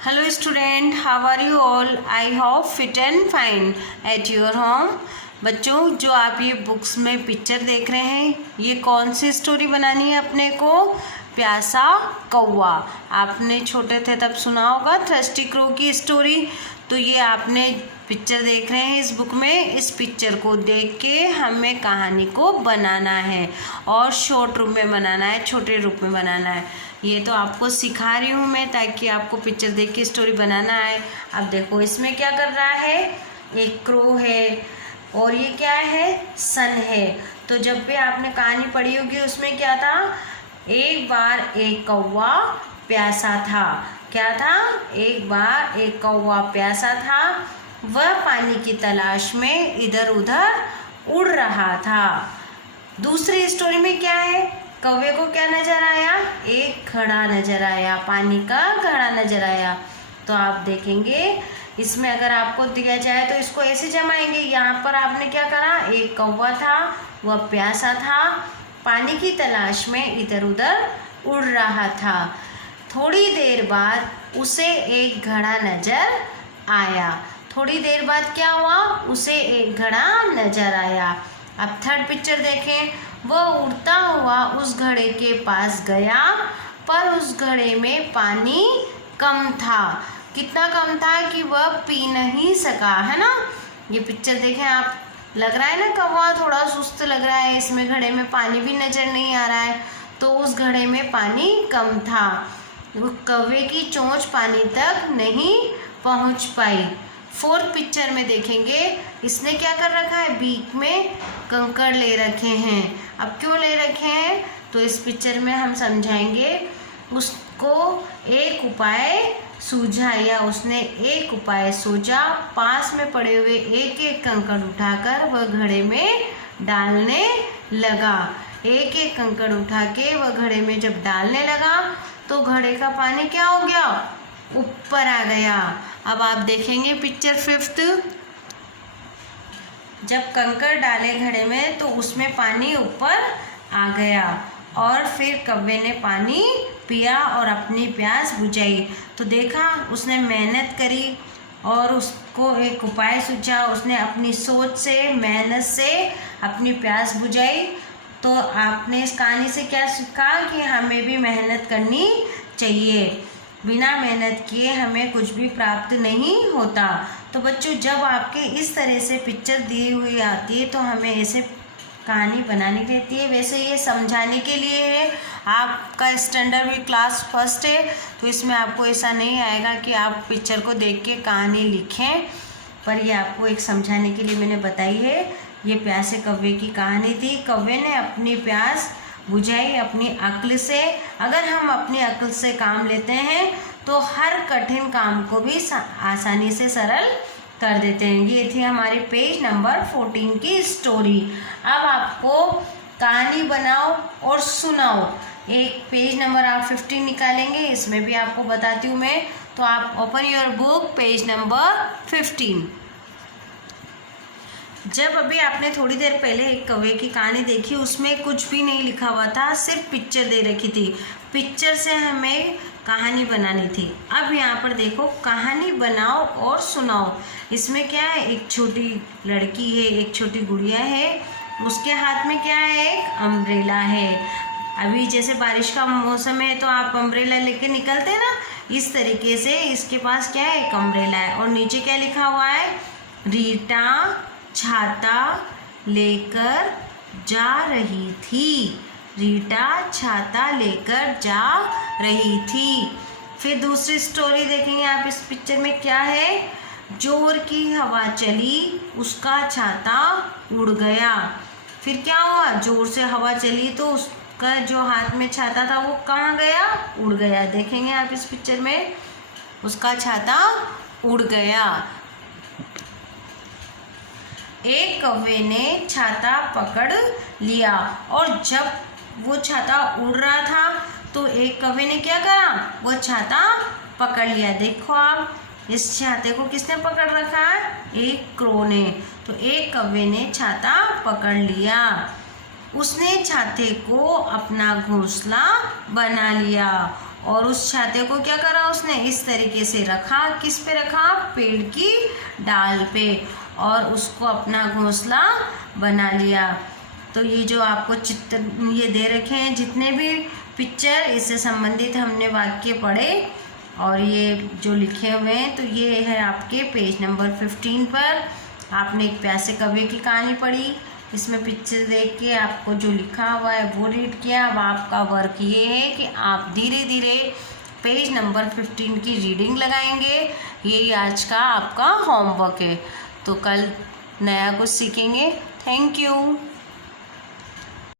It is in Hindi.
Hello student, how are you all? I hope fit and fine at your home. बच्चों, जो आप ये बुक्स में पिक्चर देख रहे हैं, ये कौन सी स्टोरी बनानी है अपने को? प्यासा कौवा। आपने छोटे थे तब सुना होगा थ्रस्टी क्रो की स्टोरी। तो ये आपने पिक्चर देख रहे हैं इस बुक में। इस पिक्चर को देख के हमें कहानी को बनाना है और शॉर्ट रूप में बनाना है, छोटे रूप में बनाना है। ये तो आपको सिखा रही हूँ मैं ताकि आपको पिक्चर देख के स्टोरी बनाना है। अब देखो इसमें क्या कर रहा है, एक क्रो है और ये क्या है, सन है। तो जब भी आपने कहानी पढ़ी होगी उसमें क्या था, एक बार एक कौवा प्यासा था। क्या था? एक बार एक कौवा प्यासा था। वह पानी की तलाश में इधर उधर उड़ रहा था। दूसरी स्टोरी में क्या है, कौवे को क्या नजर आया, एक घड़ा नजर आया, पानी का घड़ा नजर आया। तो आप देखेंगे इसमें अगर आपको दिया जाए तो इसको ऐसे जमाएंगे। यहाँ पर आपने क्या करा, एक कौवा था, वह प्यासा था, पानी की तलाश में इधर उधर उड़ रहा था। थोड़ी देर बाद उसे एक घड़ा नजर आया। थोड़ी देर बाद क्या हुआ, उसे एक घड़ा नजर आया। अब थर्ड पिक्चर देखें। वह उड़ता हुआ उस घड़े के पास गया, पर उस घड़े में पानी कम था। कितना कम था कि वह पी नहीं सका, है ना। ये पिक्चर देखें आप, लग रहा है ना कौवा थोड़ा सुस्त लग रहा है, इसमें घड़े में पानी भी नजर नहीं आ रहा है। तो उस घड़े में पानी कम था। कौवे की चोंच पानी तक नहीं पहुंच पाई। फोर्थ पिक्चर में देखेंगे, इसने क्या कर रखा है, बीक में कंकड़ ले रखे हैं। अब क्यों ले रखे हैं तो इस पिक्चर में हम समझाएंगे। उसको एक उपाय सूझा, या उसने एक उपाय सोचा। पास में पड़े हुए एक एक कंकड़ उठाकर वह घड़े में डालने लगा। एक एक कंकड़ उठा के वह घड़े में जब डालने लगा तो घड़े का पानी क्या हो गया, ऊपर आ गया। अब आप देखेंगे पिक्चर फिफ्थ। जब कंकड़ डाले घड़े में तो उसमें पानी ऊपर आ गया और फिर कौवे ने पानी पिया और अपनी प्यास बुझाई। तो देखा, उसने मेहनत करी और उसको एक उपाय सूझा। उसने अपनी सोच से, मेहनत से अपनी प्यास बुझाई। तो आपने इस कहानी से क्या सीखा कि हमें भी मेहनत करनी चाहिए। बिना मेहनत किए हमें कुछ भी प्राप्त नहीं होता। तो बच्चों, जब आपके इस तरह से पिक्चर दी हुई आती है तो हमें ऐसे कहानी बनानी रहती है। वैसे ये समझाने के लिए है। आपका स्टैंडर्ड भी क्लास फर्स्ट है तो इसमें आपको ऐसा नहीं आएगा कि आप पिक्चर को देख के कहानी लिखें, पर ये आपको एक समझाने के लिए मैंने बताई है। ये प्यासे कौवे की कहानी थी। कौवे ने अपनी प्यास बुझाई अपनी अक्ल से। अगर हम अपनी अक्ल से काम लेते हैं तो हर कठिन काम को भी आसानी से सरल कर देते हैं। ये थी हमारी पेज नंबर 14 की स्टोरी। अब आपको कहानी बनाओ और सुनाओ। एक पेज नंबर आप 15 निकालेंगे, इसमें भी आपको बताती हूँ मैं। तो आप open your book, page number 15। जब अभी आपने थोड़ी देर पहले एक कौवे की कहानी देखी, उसमें कुछ भी नहीं लिखा हुआ था, सिर्फ पिक्चर दे रखी थी। पिक्चर से हमें कहानी बनानी थी। अब यहाँ पर देखो, कहानी बनाओ और सुनाओ। इसमें क्या है, एक छोटी लड़की है, एक छोटी गुड़िया है, उसके हाथ में क्या है, एक अम्ब्रेला है। अभी जैसे बारिश का मौसम है तो आप अम्ब्रेला लेके निकलते हैं ना, इस तरीके से इसके पास क्या है, एक अम्ब्रेला है। और नीचे क्या लिखा हुआ है, रीटा छाता लेकर जा रही थी। रीटा छाता लेकर जा रही थी। फिर दूसरी स्टोरी देखेंगे आप इस पिक्चर में, क्या है, जोर की हवा चली, उसका छाता उड़ गया। फिर क्या हुआ, जोर से हवा चली तो उसका जो हाथ में छाता था वो कहाँ गया, उड़ गया। देखेंगे आप इस पिक्चर में, उसका छाता उड़ गया। एक कौवे ने छाता पकड़ लिया और जब वो छाता उड़ रहा था तो एक कौवे ने क्या करा, वो छाता पकड़ लिया। देखो आप, इस छाते को किसने पकड़ रखा है, एक क्रो ने। तो एक कौवे ने छाता पकड़ लिया। उसने छाते को अपना घोंसला बना लिया और उस छाते को क्या करा उसने, इस तरीके से रखा, किस पे रखा, पेड़ की डाल पे, और उसको अपना घोंसला बना लिया। तो ये जो आपको चित्र ये दे रखे हैं, जितने भी पिक्चर इससे संबंधित हमने वाक्य पढ़े और ये जो लिखे हुए हैं, तो ये है आपके पेज नंबर 15 पर। आपने एक प्यासे कौवे की कहानी पढ़ी, इसमें पिक्चर देख के आपको जो लिखा हुआ है वो रीड किया। अब आपका वर्क ये है कि आप धीरे धीरे पेज नंबर 15 की रीडिंग लगाएंगे। यही आज का आपका होमवर्क है। तो कल नया कुछ सीखेंगे। Thank you.